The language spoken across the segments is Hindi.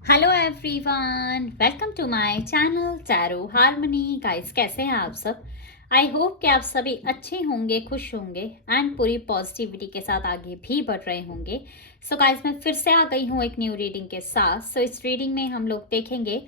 Hello everyone, welcome to my channel tarot harmony. Guys, कैसे हैं आप सब? आई होप कि आप सभी अच्छे होंगे, खुश होंगे एंड पूरी पॉजिटिविटी के साथ आगे भी बढ़ रहे होंगे। सो गाइस, मैं फिर से आ गई हूँ एक न्यू रीडिंग के साथ। सो इस रीडिंग में हम लोग देखेंगे।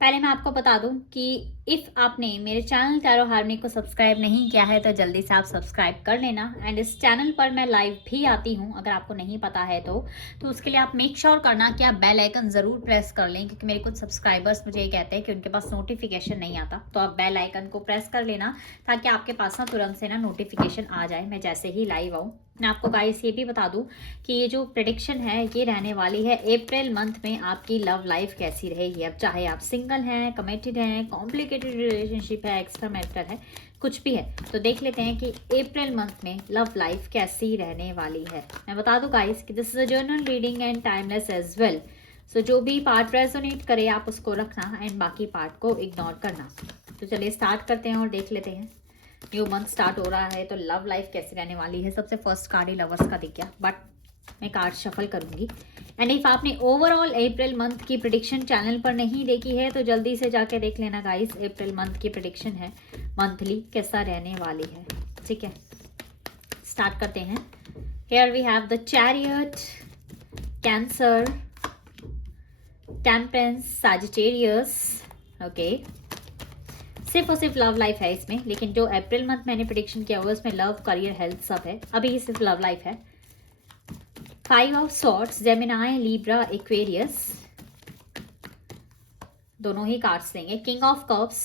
पहले मैं आपको बता दूं कि इफ़ आपने मेरे चैनल टैरो हार्मनी को सब्सक्राइब नहीं किया है तो जल्दी से आप सब्सक्राइब कर लेना। एंड इस चैनल पर मैं लाइव भी आती हूं, अगर आपको नहीं पता है तो उसके लिए आप मेक श्योर करना कि आप बेल आइकन ज़रूर प्रेस कर लें, क्योंकि मेरे कुछ सब्सक्राइबर्स मुझे ये कहते हैं कि उनके पास नोटिफिकेशन नहीं आता। तो आप बेल आइकन को प्रेस कर लेना ताकि आपके पास ना तुरंत से ना नोटिफिकेशन आ जाए मैं जैसे ही लाइव आऊँ। मैं आपको गाइस ये भी बता दूं कि ये जो प्रेडिक्शन है ये रहने वाली है अप्रैल मंथ में आपकी लव लाइफ कैसी रहेगी। अब चाहे आप सिंगल हैं, कमिटेड हैं, कॉम्प्लिकेटेड रिलेशनशिप है, एक्स्ट्रा मैरिटल है, कुछ भी है, तो देख लेते हैं कि अप्रैल मंथ में लव लाइफ कैसी रहने वाली है। मैं बता दूं गाइस कि this is a general reading and timeless as well. So जो भी पार्ट रेजोनेट करे आप उसको रखना एंड बाकी पार्ट को इग्नोर करना। तो चलिए स्टार्ट करते हैं और देख लेते हैं। न्यू मंथ स्टार्ट हो रहा है तो लव लाइफ कैसी रहने वाली है। सबसे फर्स्ट कार्ड ही लवर्स का दिख गया, बट मैं कार्ड शफल करूंगी। एंड इफ आपने ओवरऑल अप्रैल मंथ की प्रिडिक्शन चैनल पर नहीं देखी है तो जल्दी से जाके देख लेना गाइस। अप्रैल मंथ की प्रिडिक्शन है मंथली कैसा रहने वाली है, ठीक है। स्टार्ट करते हैं। Here we have the chariot, Cancer, temperance, Sagittarius. Okay, सिर्फ और सिर्फ लव लाइफ है इसमें, लेकिन जो अप्रैल मंथ मैंने प्रिडिक्शन किया हुआ है उसमें लव, करियर, हेल्थ सब है। अभी ये सिर्फ लव लाइफ है। 5 of swords, Gemini, Libra, Aquarius, दोनों ही कार्ड्स लेंगे। King of cups,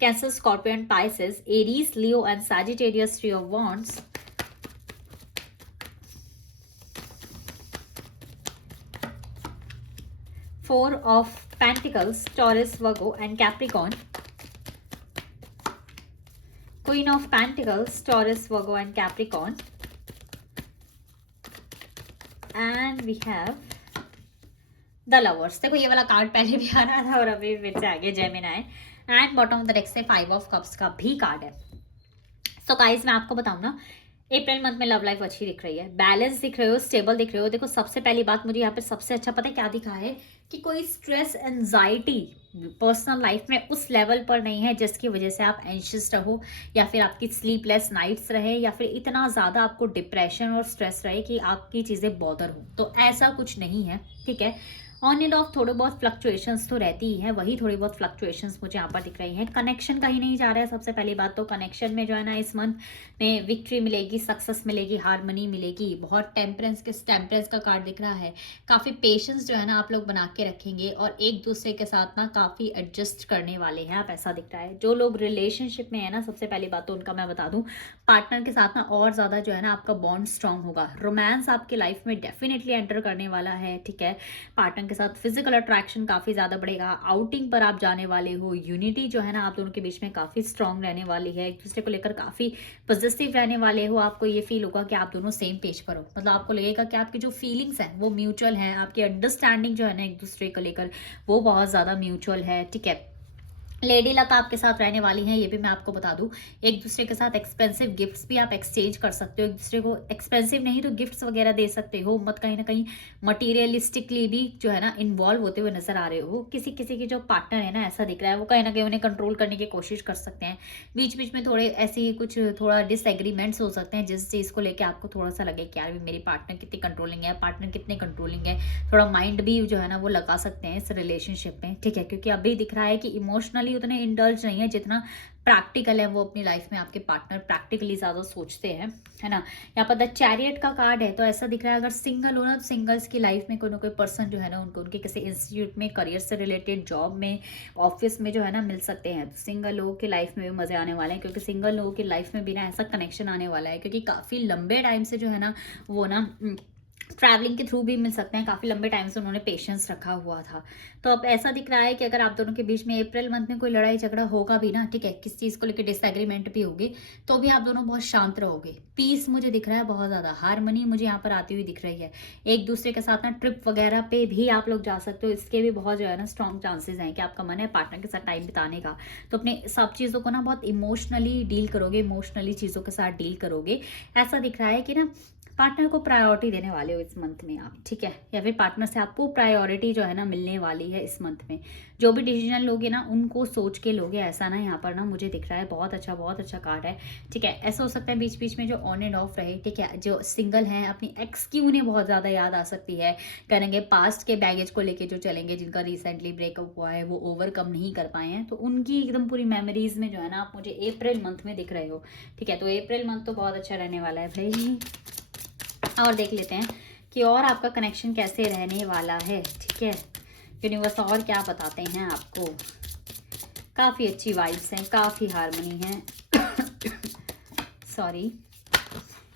Cancer, Scorpion, Pisces, Aries, Leo and Sagittarius, three of wands, four of pentacles, Taurus, Virgo and Capricorn, queen of pentacles, Taurus, Virgo and Capricorn, and we have the lovers. देखो ये वाला कार्ड पहले भी आ रहा था और अभी फिर से आ गया Gemini. And bottom of the deck से 5 ऑफ कप्स का भी कार्ड है। सो गाइस, मैं आपको बताऊं ना, अप्रैल मंथ में लव लाइफ अच्छी दिख रही है, बैलेंस दिख रहे हो, स्टेबल दिख रहे हो। देखो सबसे पहली बात मुझे यहाँ पे सबसे अच्छा पता है क्या दिखा है कि कोई स्ट्रेस, एंजाइटी पर्सनल लाइफ में उस लेवल पर नहीं है जिसकी वजह से आप एंशियस रहो, या फिर आपकी स्लीपलेस नाइट्स रहे, या फिर इतना ज़्यादा आपको डिप्रेशन और स्ट्रेस रहे कि आपकी चीज़ें बॉदर हो। तो ऐसा कुछ नहीं है, ठीक है। ऑन एंड ऑफ थोड़े बहुत फ्लक्चुएशंस तो रहती ही है, वही थोड़ी बहुत फ्लक्चुएशंस मुझे यहाँ पर दिख रही हैं। कनेक्शन कहीं नहीं जा रहा है। सबसे पहली बात तो कनेक्शन में जो है ना इस मंथ में विक्ट्री मिलेगी, सक्सेस मिलेगी, हार्मनी मिलेगी। बहुत टेम्परेंस का कार्ड दिख रहा है। काफ़ी पेशेंस जो है ना आप लोग बना के रखेंगे और एक दूसरे के साथ ना काफ़ी एडजस्ट करने वाले हैं आप, ऐसा दिख रहा है। जो लोग रिलेशनशिप में है ना, सबसे पहली बात तो उनका मैं बता दूं, पार्टनर के साथ ना और ज़्यादा जो है ना आपका बॉन्ड स्ट्रांग होगा। रोमांस आपके लाइफ में डेफिनेटली एंटर करने वाला है, ठीक है। पार्टनर के साथ फिजिकल अट्रैक्शन काफ़ी ज़्यादा बढ़ेगा। आउटिंग पर आप जाने वाले हो। यूनिटी जो है ना आप दोनों के बीच में काफ़ी स्ट्रांग रहने वाली है। एक दूसरे को लेकर काफ़ी पॉजिटिव रहने वाले हो। आपको ये फील होगा कि आप दोनों सेम पेज पर हो, मतलब आपको लगेगा कि आपकी जो फीलिंग्स हैं वो म्यूचुअल हैं। आपकी अंडरस्टैंडिंग जो है ना एक दूसरे को लेकर वो बहुत ज़्यादा म्यूचुअल है, ठीक है। लेडी लक आपके साथ रहने वाली हैं, ये भी मैं आपको बता दूं। एक दूसरे के साथ एक्सपेंसिव गिफ्ट्स भी आप एक्सचेंज कर सकते हो। एक दूसरे को एक्सपेंसिव नहीं तो गिफ्ट्स वगैरह दे सकते हो। मत कहीं ना कहीं मटीरियलिस्टिकली भी जो है ना इन्वॉल्व होते हुए नजर आ रहे हो। किसी किसी के जो पार्टनर है ना, ऐसा दिख रहा है वो कहीं ना कहीं उन्हें कंट्रोल करने की कोशिश कर सकते हैं। बीच बीच में थोड़े ऐसी कुछ थोड़ा डिसएग्रीमेंट्स हो सकते हैं जिस चीज़ को लेकर आपको थोड़ा सा लगे कि यार मेरी पार्टनर कितनी कंट्रोलिंग है, पार्टनर कितने कंट्रोलिंग है। थोड़ा माइंड भी जो है ना वो लगा सकते हैं इस रिलेशनशिप में, ठीक है। क्योंकि अभी दिख रहा है कि इमोशनली उतने इंडल्ज नहीं है जितना प्रैक्टिकल है वो अपनी लाइफ में। आपके पार्टनर प्रैक्टिकली ज्यादा सोचते हैं, है ना। यहाँ पर द चैरियट का कार्ड है, तो ऐसा दिख रहा है अगर सिंगल हो ना तो सिंगल्स की लाइफ में कोई ना कोई पर्सन जो है ना उनको उनके किसी इंस्टीट्यूट में, करियर से रिलेटेड, जॉब में, ऑफिस में जो है ना मिल सकते हैं। सिंगल लोगों की लाइफ में भी मजे आने वाले हैं, क्योंकि सिंगल लोगों की लाइफ में भी ना ऐसा कनेक्शन आने वाला है, क्योंकि काफी लंबे टाइम से जो है ना वो ना ट्रैवलिंग के थ्रू भी मिल सकते हैं। काफ़ी लंबे टाइम से उन्होंने पेशेंस रखा हुआ था। तो अब ऐसा दिख रहा है कि अगर आप दोनों के बीच में अप्रैल मंथ में कोई लड़ाई झगड़ा होगा भी ना, ठीक है, किस चीज़ को लेकर डिसएग्रीमेंट भी होगी, तो भी आप दोनों बहुत शांत रहोगे। पीस मुझे दिख रहा है बहुत ज़्यादा। हारमनी मुझे यहाँ पर आती हुई दिख रही है। एक दूसरे के साथ ना ट्रिप वगैरह पे भी आप लोग जा सकते हो। इसके भी बहुत जो है ना स्ट्रॉन्ग चांसेस हैं कि आपका मन है पार्टनर के साथ टाइम बिताने का। तो अपने सब चीज़ों को ना बहुत इमोशनली डील करोगे, इमोशनली चीज़ों के साथ डील करोगे। ऐसा दिख रहा है कि ना पार्टनर को प्रायोरिटी देने वाले हो इस मंथ में आप, ठीक है, या फिर पार्टनर से आपको प्रायोरिटी जो है ना मिलने वाली है इस मंथ में। जो भी डिसीजन लोगे ना उनको सोच के लोगे, ऐसा ना यहाँ पर ना मुझे दिख रहा है। बहुत अच्छा कार्ड है, ठीक है। ऐसा हो सकता है बीच बीच में जो ऑन एंड ऑफ रहे, ठीक है, जो सिंगल हैं अपनी एक्स की उन्हें बहुत ज़्यादा याद आ सकती है, करेंगे पास्ट के बैगेज को लेके जो चलेंगे, जिनका रिसेंटली ब्रेकअप हुआ है वो ओवरकम नहीं कर पाए हैं, तो उनकी एकदम पूरी मेमोरीज में जो है ना आप मुझे अप्रैल मंथ में दिख रहे हो, ठीक है। तो अप्रैल मंथ तो बहुत अच्छा रहने वाला है भाई। और देख लेते हैं कि और आपका कनेक्शन कैसे रहने वाला है, ठीक है। यूनिवर्स और क्या बताते हैं आपको। काफ़ी अच्छी वाइब्स हैं, काफ़ी हार्मनी है। Sorry,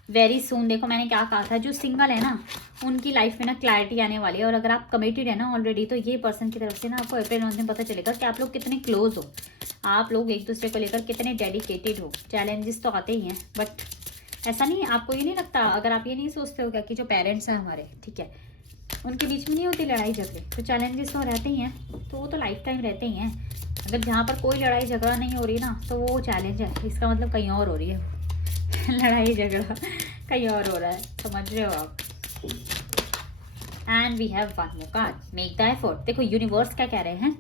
very soon. देखो मैंने क्या कहा था, जो सिंगल है ना उनकी लाइफ में ना क्लैरिटी आने वाली है, और अगर आप कमिटेड है ना ऑलरेडी, तो ये पर्सन की तरफ से ना आपको अप्रैल मंथ में पता चलेगा कि आप लोग कितने क्लोज हो, आप लोग एक दूसरे को लेकर कितने डेडिकेटेड हो। चैलेंजेस तो आते ही हैं, बट ऐसा नहीं, आपको ये नहीं लगता, अगर आप ये नहीं सोचते हो क्या कि जो पेरेंट्स हैं हमारे, ठीक है, उनके बीच में नहीं होती लड़ाई झगड़े, तो चैलेंजेस तो रहते ही हैं, तो वो तो लाइफ टाइम रहते ही हैं। अगर जहाँ पर कोई लड़ाई झगड़ा नहीं हो रही ना, तो वो चैलेंज है, इसका मतलब कहीं और हो रही है। लड़ाई झगड़ा कहीं और हो रहा है, समझ रहे हो आप। And we have one more card, make the effort. देखो यूनिवर्स क्या कह रहे हैं,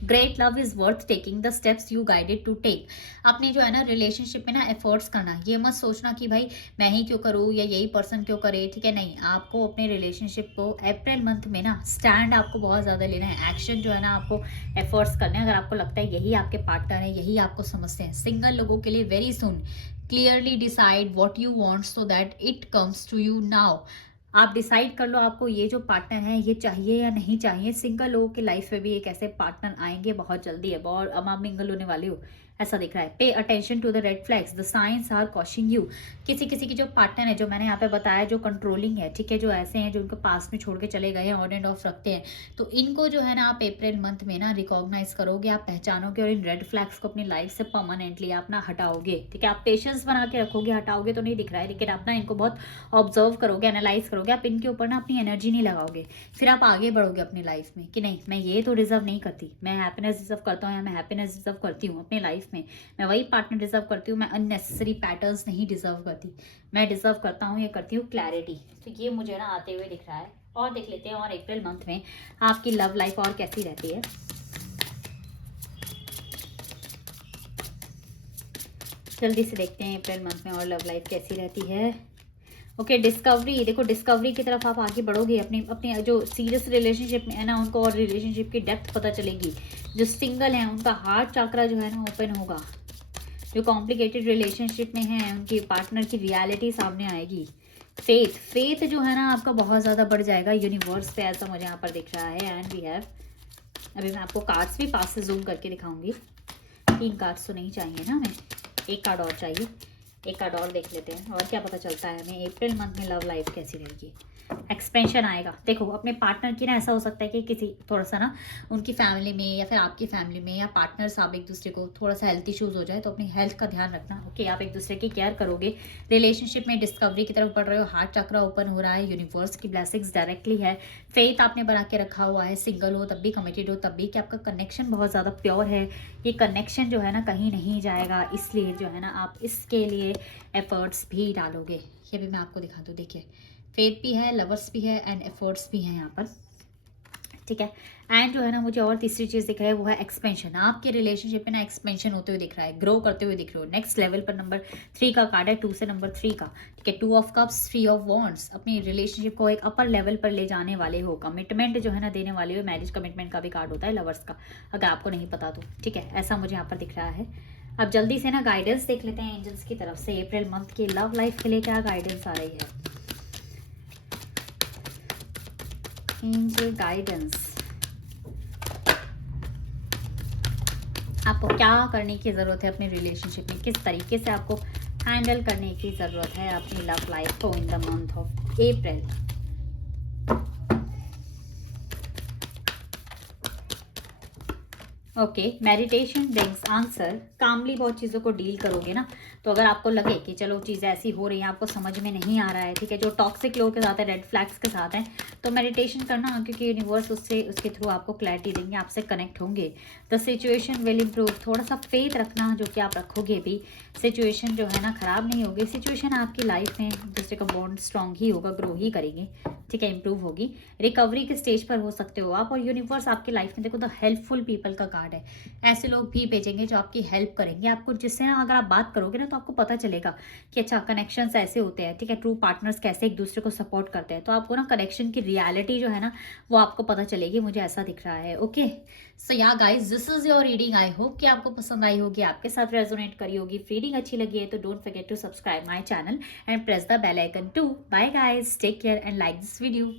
great love is worth taking the steps you guided to take. आपने जो है ना रिलेशनशिप में ना एफर्ट्स करना, ये मत सोचना कि भाई मैं ही क्यों करूँ या यही पर्सन क्यों करे, ठीक है, नहीं, आपको अपने रिलेशनशिप को अप्रैल मंथ में ना स्टैंड आपको बहुत ज़्यादा लेना है, एक्शन जो है ना आपको एफर्ट्स करने हैं। अगर आपको लगता है यही आपके पार्टनर है, यही आपको समझते हैं, सिंगल लोगों के लिए very soon clearly decide what you want so that it comes to you now. आप डिसाइड कर लो आपको ये जो पार्टनर है ये चाहिए या नहीं चाहिए। सिंगल लोगों की लाइफ में भी एक ऐसे पार्टनर आएंगे बहुत जल्दी है, बहुत, अब आप मिंगल होने वाले हो, ऐसा दिख रहा है। Pay attention to the red flags, the signs are cautioning you. किसी किसी की जो पार्टनर है, जो मैंने यहाँ पे बताया, जो कंट्रोलिंग है, ठीक है, जो ऐसे हैं जो उनको पास में छोड़ के चले गए हैं, ऑन एंड ऑफ रखते हैं, तो इनको जो है ना आप अप्रैल मंथ में ना रिकॉग्नाइज करोगे, आप पहचानोगे, और इन रेड फ्लैग्स को अपनी लाइफ से परमानेंटली आप ना हटाओगे, ठीक है। आप पेशेंस बना के रखोगे, हटाओगे तो नहीं दिख रहा है, लेकिन आप ना इनको बहुत ऑब्जर्व करोगे, एनालाइज करोगे, आप इनके ऊपर ना अपनी एनर्जी नहीं लगाओगे, फिर आप आगे बढ़ोगे अपनी लाइफ में कि नहीं, मैं ये तो डिजर्व नहीं करती, मैं हैप्पीनेस डिजर्व करता हूँ या मैं हैप्पीनेस डिजर्व करती हूँ अपनी लाइफ में, मैं वही पार्टनर डिजर्व करती हूँ, मैं अननेसेसरी पैटर्न्स नहीं डिजर्व करती, मैं डिजर्व करता हूँ, ये करती हूँ क्लैरिटी। तो ये मुझे ना आते हुए दिख रहा है। और देख लेते हैं और अप्रैल मंथ में आपकी लव लाइफ और कैसी रहती है। जल्दी से देखते हैं अप्रैल मंथ में और लव लाइफ कैसी रहती है। Okay, discovery. देखो डिस्कवरी की तरफ आप आगे बढ़ोगे, अपनी अपनी जो सीरियस रिलेशनशिप में है ना उनको और रिलेशनशिप की डेप्थ पता चलेगी। जो सिंगल हैं उनका हार्ट चक्रा जो है ना ओपन होगा। जो कॉम्प्लिकेटेड रिलेशनशिप में है उनकी पार्टनर की रियलिटी सामने आएगी। फेथ जो है ना आपका बहुत ज़्यादा बढ़ जाएगा यूनिवर्स पे, ऐसा मुझे यहाँ पर दिख रहा है। एंड वी हैव, अभी मैं आपको कार्ड्स भी पास से जूम करके दिखाऊंगी। 3 कार्ड्स तो नहीं चाहिए ना, हमें एक कार्ड और चाहिए, एक कार्ड और देख लेते हैं और क्या पता चलता है हमें अप्रैल मंथ में लव लाइफ कैसी रहेगी। एक्सपेंशन आएगा। देखो अपने पार्टनर की ना ऐसा हो सकता है कि किसी थोड़ा सा ना उनकी फैमिली में या फिर आपकी फैमिली में या पार्टनर्स आप एक दूसरे को थोड़ा सा हेल्थ इश्यूज हो जाए, तो अपनी हेल्थ का ध्यान रखना। ओके, आप एक दूसरे की केयर करोगे, रिलेशनशिप में डिस्कवरी की तरफ बढ़ रहे हो, हार्ट चक्र ओपन हो रहा है, यूनिवर्स की ब्लेसिंग्स डायरेक्टली है, फेथ आपने बना के रखा हुआ है, सिंगल हो तब भी, कमिटेड हो तब भी, कि आपका कनेक्शन बहुत ज़्यादा प्योर है। ये कनेक्शन जो है ना कहीं नहीं जाएगा, इसलिए जो है ना आप इसके लिए एफर्ट्स भी डालोगे। ये भी मैं आपको दिखा दूँ, देखिए फेथ भी है, लवर्स भी है एंड एफर्ट्स भी हैं यहाँ पर, ठीक है। एंड जो है ना मुझे और तीसरी चीज़ दिख रहा है वो है एक्सपेंशन। आपके रिलेशनशिप में ना एक्सपेंशन होते हुए दिख रहा है, ग्रो करते हुए दिख रहे हो। नेक्स्ट लेवल पर नंबर 3 का कार्ड है, 2 से नंबर 3 का, ठीक है। 2 ऑफ कप्स, 3 ऑफ वॉन्ड्स। अपनी रिलेशनशिप को एक अपर लेवल पर ले जाने वाले हो, कमिटमेंट जो है ना देने वाले हो। मैरिज कमिटमेंट का भी कार्ड होता है लवर्स का, अगर आपको नहीं पता तो, ठीक है। ऐसा मुझे यहाँ पर दिख रहा है। अब जल्दी से ना गाइडेंस देख लेते हैं एंजल्स की तरफ से अप्रैल मंथ की लव लाइफ के लिए क्या गाइडेंस आ रही है। एंजल गाइडेंस, आपको क्या करने की ज़रूरत है अपने रिलेशनशिप में, किस तरीके से आपको हैंडल करने की ज़रूरत है अपनी लव लाइफ को in the month of April. Okay, meditation brings answer. Calmly बहुत चीज़ों को डील करोगे ना, तो अगर आपको लगे कि चलो चीज़ें ऐसी हो रही हैं, आपको समझ में नहीं आ रहा है, ठीक है, जो टॉक्सिक लोगों के साथ है, रेड फ्लैग्स के साथ हैं, तो मेडिटेशन करना, क्योंकि यूनिवर्स उससे उसके थ्रू आपको क्लैरिटी देंगे, आपसे कनेक्ट होंगे। The situation will improve. थोड़ा सा फेथ रखना जो कि आप रखोगे भी, सिचुएशन जो है ना ख़राब नहीं होगी। सिचुएशन आपकी लाइफ में दूसरे का बॉन्ड स्ट्रॉन्ग ही होगा, ग्रो ही करेंगे, ठीक है, इंप्रूव होगी। रिकवरी के स्टेज पर हो सकते हो आप। और यूनिवर्स आपकी लाइफ में देखो द हेल्पफुल पीपल का कार्ड है, ऐसे लोग भी भेजेंगे जो आपकी हेल्प करेंगे आपको, जिससे ना अगर आप बात करोगे ना तो आपको पता चलेगा कि अच्छा कनेक्शंस ऐसे होते हैं, ठीक है, ट्रू पार्टनर्स कैसे एक दूसरे को सपोर्ट करते हैं। तो आपको ना कनेक्शन की रियलिटी जो है ना वो आपको पता चलेगी, मुझे ऐसा दिख रहा है। Okay, so yeah guys, this is your reading. I hope कि आपको पसंद आई होगी, आपके साथ रेजोनेट करी होगी। रीडिंग अच्छी लगी है तो don't forget to subscribe my channel and press the bell icon to. Bye guys, take care and like this video.